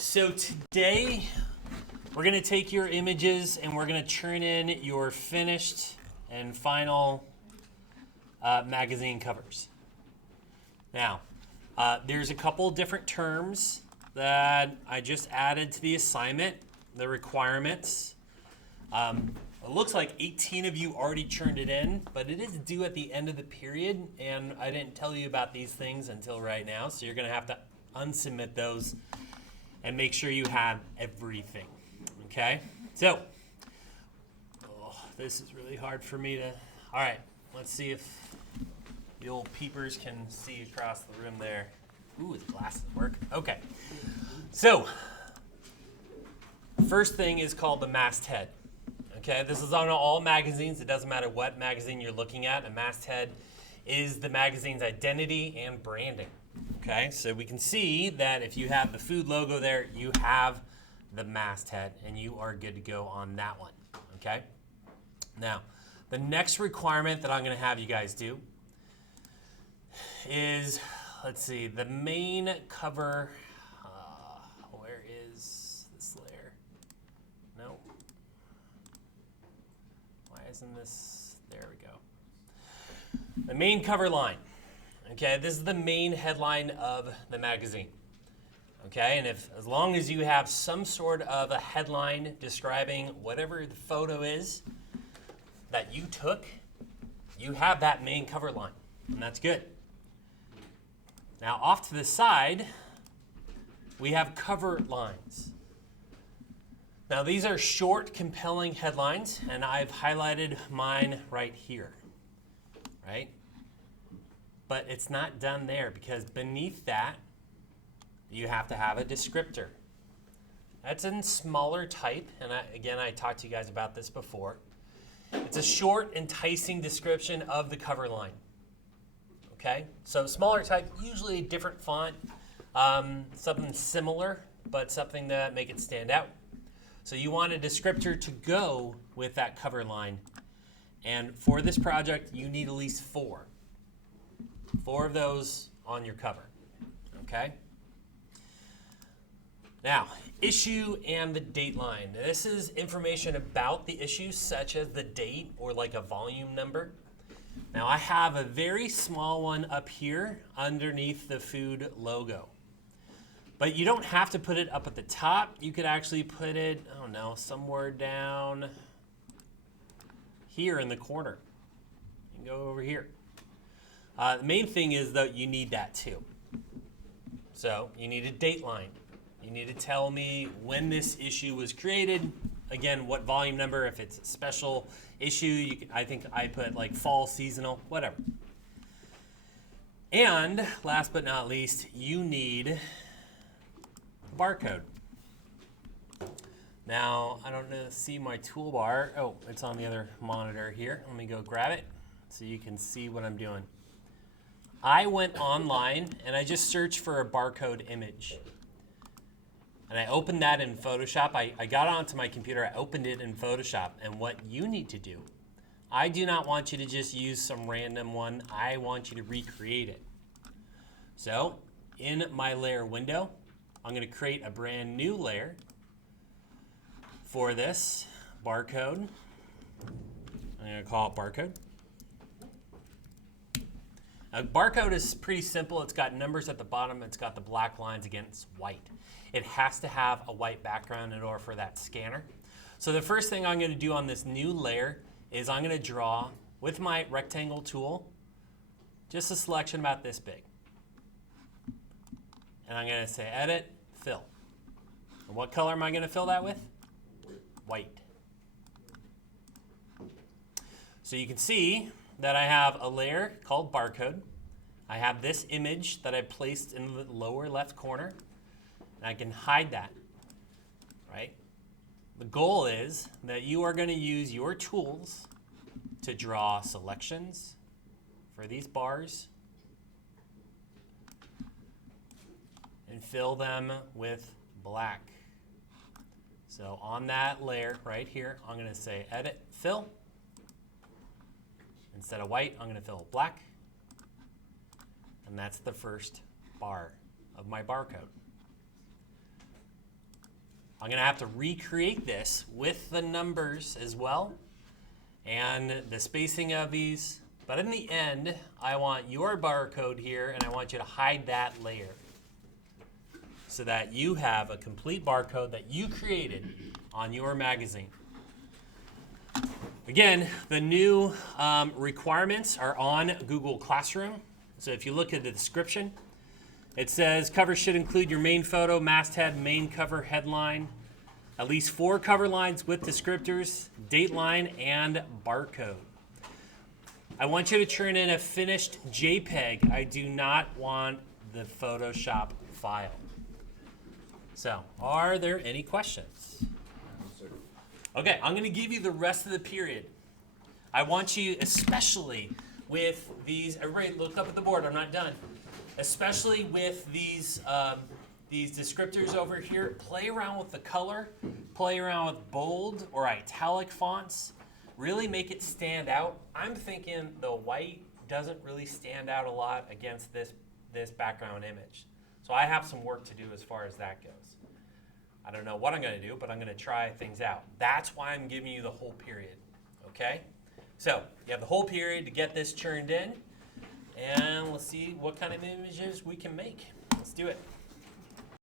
So today we're going to take your images and we're going to turn in your finished and final magazine covers. Now, there's a couple different terms that I just added to the assignment, the requirements. It looks like 18 of you already turned it in, but it is due at the end of the period, and I didn't tell you about these things until right now, so you're going to have to unsubmit those and make sure you have everything, okay? So, this is really hard for me to, all right, let's see if the old peepers can see across the room there. Ooh, the glasses work. Okay, so, first thing is called the masthead. Okay, this is on all magazines. It doesn't matter what magazine you're looking at. A masthead is the magazine's identity and branding. Okay, so we can see that if you have the food logo there, you have the masthead, and you are good to go on that one. Okay, now the next requirement that I'm going to have you guys do is, let's see, the main cover. Where is this layer? No. Why isn't this? There we go. The main cover line. Okay, this is the main headline of the magazine. Okay, and as long as you have some sort of a headline describing whatever the photo is that you took, you have that main cover line, and that's good. Now, off to the side, we have cover lines. Now, these are short, compelling headlines, and I've highlighted mine right here, right? But it's not done there because beneath that, you have to have a descriptor. That's in smaller type, and I talked to you guys about this before. It's a short, enticing description of the cover line. Okay, so smaller type, usually a different font, something similar, but something to make it stand out. So you want a descriptor to go with that cover line, and for this project, you need at least 4. 4 of those on your cover, okay? Now, issue and the date line. This is information about the issue, such as the date or like a volume number. Now, I have a very small one up here underneath the food logo. But you don't have to put it up at the top. You could actually put it, I don't know, somewhere down here in the corner. You can go over here. The main thing is that you need that too. So you need a date line. You need to tell me when this issue was created. Again, what volume number, if it's a special issue, I think I put like fall, seasonal, whatever. And last but not least, you need a barcode. Now, I don't see my toolbar. Oh, it's on the other monitor here. Let me go grab it so you can see what I'm doing. I went online and I just searched for a barcode image. And I opened that in Photoshop. I got onto my computer, I opened it in Photoshop. And what you need to do, I do not want you to just use some random one. I want you to recreate it. So in my layer window, I'm going to create a brand new layer for this barcode. I'm going to call it barcode. A barcode is pretty simple. It's got numbers at the bottom. It's got the black lines against white. It has to have a white background in order for that scanner. So the first thing I'm going to do on this new layer is I'm going to draw with my rectangle tool just a selection about this big. And I'm going to say edit, fill. And what color am I going to fill that with? White. So you can see that I have a layer called barcode. I have this image that I placed in the lower left corner, and I can hide that, right? The goal is that you are going to use your tools to draw selections for these bars and fill them with black. So on that layer right here, I'm going to say edit, fill. Instead of white, I'm going to fill black. And that's the first bar of my barcode. I'm going to have to recreate this with the numbers as well and the spacing of these. But in the end, I want your barcode here, and I want you to hide that layer so that you have a complete barcode that you created on your magazine. Again, the new requirements are on Google Classroom. So if you look at the description, it says cover should include your main photo, masthead, main cover, headline, at least 4 cover lines with descriptors, date line, and barcode. I want you to turn in a finished JPEG. I do not want the Photoshop file. So, are there any questions? Okay, I'm going to give you the rest of the period. I want you, especially with these, everybody look up at the board, I'm not done. Especially with these descriptors over here, play around with the color, play around with bold or italic fonts, really make it stand out. I'm thinking the white doesn't really stand out a lot against this background image. So I have some work to do as far as that goes. I don't know what I'm going to do, but I'm going to try things out. That's why I'm giving you the whole period, okay? So you have the whole period to get this churned in, and let's see what kind of images we can make. Let's do it.